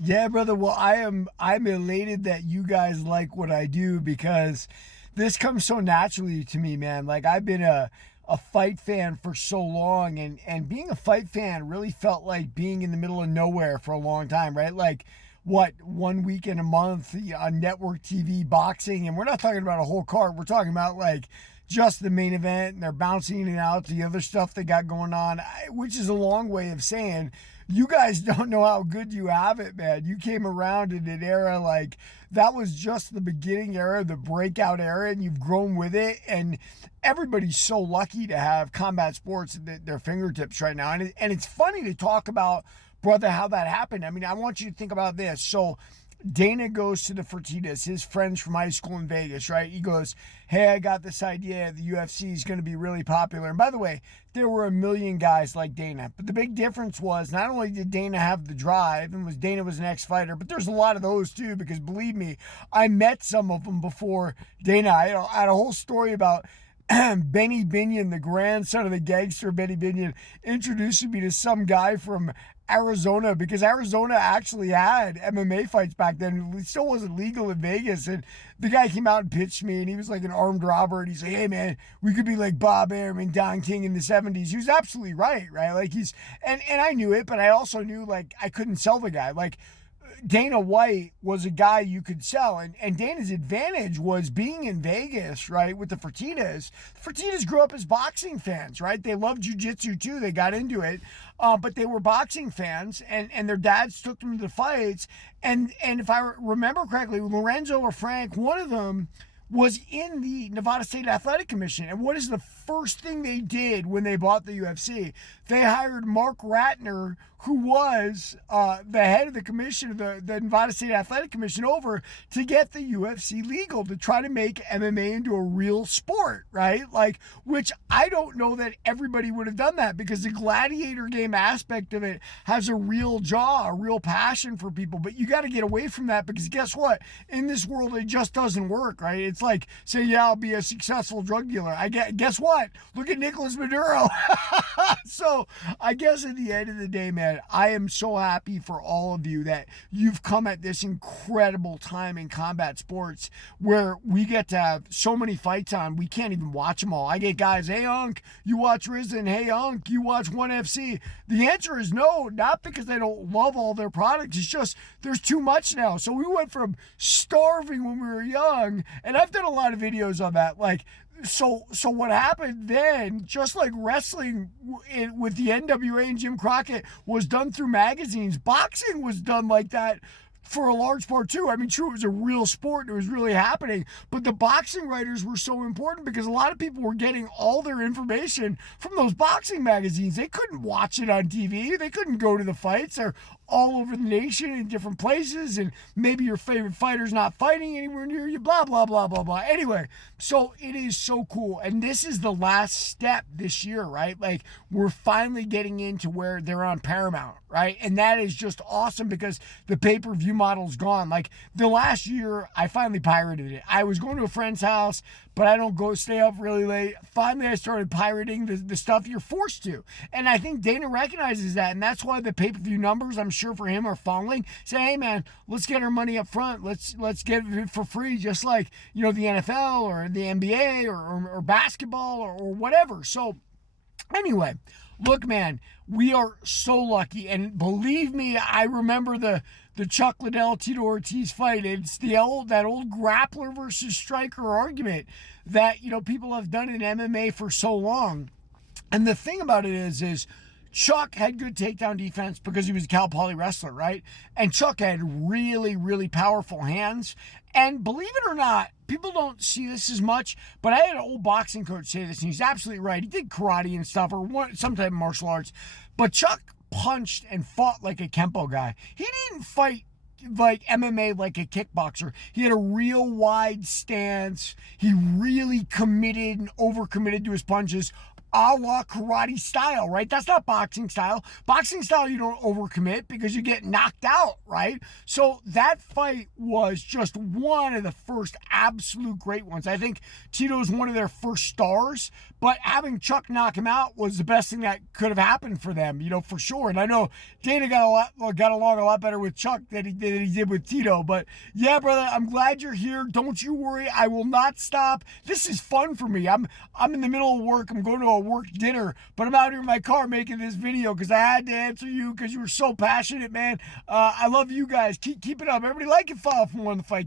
Yeah, brother. Well, I'm elated that you guys like what I do because this comes so naturally to me, man. Like I've been a fight fan for so long, and being a fight fan really felt like being in the middle of nowhere for a long time, right? Like what, 1 week in a month on network TV boxing, and we're not talking about a whole card. We're talking about like just the main event, and they're bouncing in and out the other stuff they got going on, which is a long way of saying you guys don't know how good you have it, man. You came around in an era like that was just the beginning era, the breakout era, and you've grown with it. And everybody's so lucky to have combat sports at their fingertips right now. And it's funny to talk about, brother, how that happened. I mean, I want you to think about this. So Dana goes to the Fertitas, his friends from high school in Vegas, right? He goes, hey, I got this idea. The UFC is going to be really popular. And by the way, there were a million guys like Dana. But the big difference was not only did Dana have the drive and Dana was an ex-fighter, but there's a lot of those too, because believe me, I met some of them before Dana. I had a whole story about Benny Binion, the grandson of the gangster Benny Binion, introducing me to some guy from Arizona, because Arizona actually had MMA fights back then. It still wasn't legal in Vegas. And the guy came out and pitched me, and he was like an armed robber. And he's like, hey, man, we could be like Bob Arum and Don King in the 70s. He was absolutely right? Like and I knew it, but I also knew like I couldn't sell the guy. Like, Dana White was a guy you could sell. And Dana's advantage was being in Vegas, right, with the Fertitas. The Fertitas grew up as boxing fans, right? They loved jiu-jitsu too. They got into it. But they were boxing fans, and their dads took them to the fights. And if I remember correctly, Lorenzo or Frank, one of them was in the Nevada State Athletic Commission. And what is the first thing they did when they bought the UFC? They hired Mark Ratner, who was the head of the commission, of the Nevada State Athletic Commission, over to get the UFC legal, to try to make MMA into a real sport, right? Like, which I don't know that everybody would have done that, because the gladiator game aspect of it has a real draw, a real passion for people. But you got to get away from that, because guess what? In this world, it just doesn't work, right? It's like, say, yeah, I'll be a successful drug dealer. Guess what? Look at Nicolas Maduro. So I guess at the end of the day, man, I am so happy for all of you that you've come at this incredible time in combat sports, where we get to have so many fights on, we can't even watch them all. I get guys, hey, Unc, you watch Risen. Hey, Unc, you watch ONE FC. The answer is no, not because I don't love all their products. It's just there's too much now. So we went from starving when we were young, and I've done a lot of videos on that. Like, so what happened then, just like wrestling with the NWA and Jim Crockett was done through magazines, boxing was done like that for a large part too. I mean, true, it was a real sport and it was really happening, but the boxing writers were so important because a lot of people were getting all their information from those boxing magazines. They couldn't watch it on TV. They couldn't go to the fights. They're all over the nation in different places, and maybe your favorite fighter's not fighting anywhere near you, blah, blah, blah, blah, blah. Anyway, so it is so cool. And this is the last step this year, right? Like, we're finally getting into where they're on Paramount, right? And that is just awesome because the pay-per-view model's gone. Like, the last year, I finally pirated it. I was going to a friend's house, but I don't stay up really late. Finally, I started pirating the stuff you're forced to. And I think Dana recognizes that, and that's why the pay-per-view numbers, I'm sure for him, are falling. Say, hey man, let's get our money up front. Let's get it for free, just like, the NFL or the NBA or basketball or whatever. So anyway, look, man, we are so lucky. And believe me, I remember the Chuck Liddell Tito Ortiz fight. It's that old grappler versus striker argument that people have done in MMA for so long. And the thing about it is Chuck had good takedown defense because he was a Cal Poly wrestler, right? And Chuck had really, really powerful hands. And believe it or not, people don't see this as much, but I had an old boxing coach say this, and he's absolutely right. He did karate and stuff, or some type of martial arts, but Chuck punched and fought like a Kempo guy. He didn't fight like MMA like a kickboxer. He had a real wide stance. He really committed and overcommitted to his punches. a la karate style, right? That's not boxing style. Boxing style, you don't overcommit because you get knocked out, right? So that fight was just one of the first absolute great ones. I think Tito is one of their first stars, but having Chuck knock him out was the best thing that could have happened for them, for sure. And I know Dana got along a lot better with Chuck than he did with Tito. But yeah, brother, I'm glad you're here. Don't you worry. I will not stop. This is fun for me. I'm in the middle of work. I'm going to a work dinner, but I'm out here in my car making this video because I had to answer you because you were so passionate, man. I love you guys. Keep it up. Everybody like and follow for more on the fight.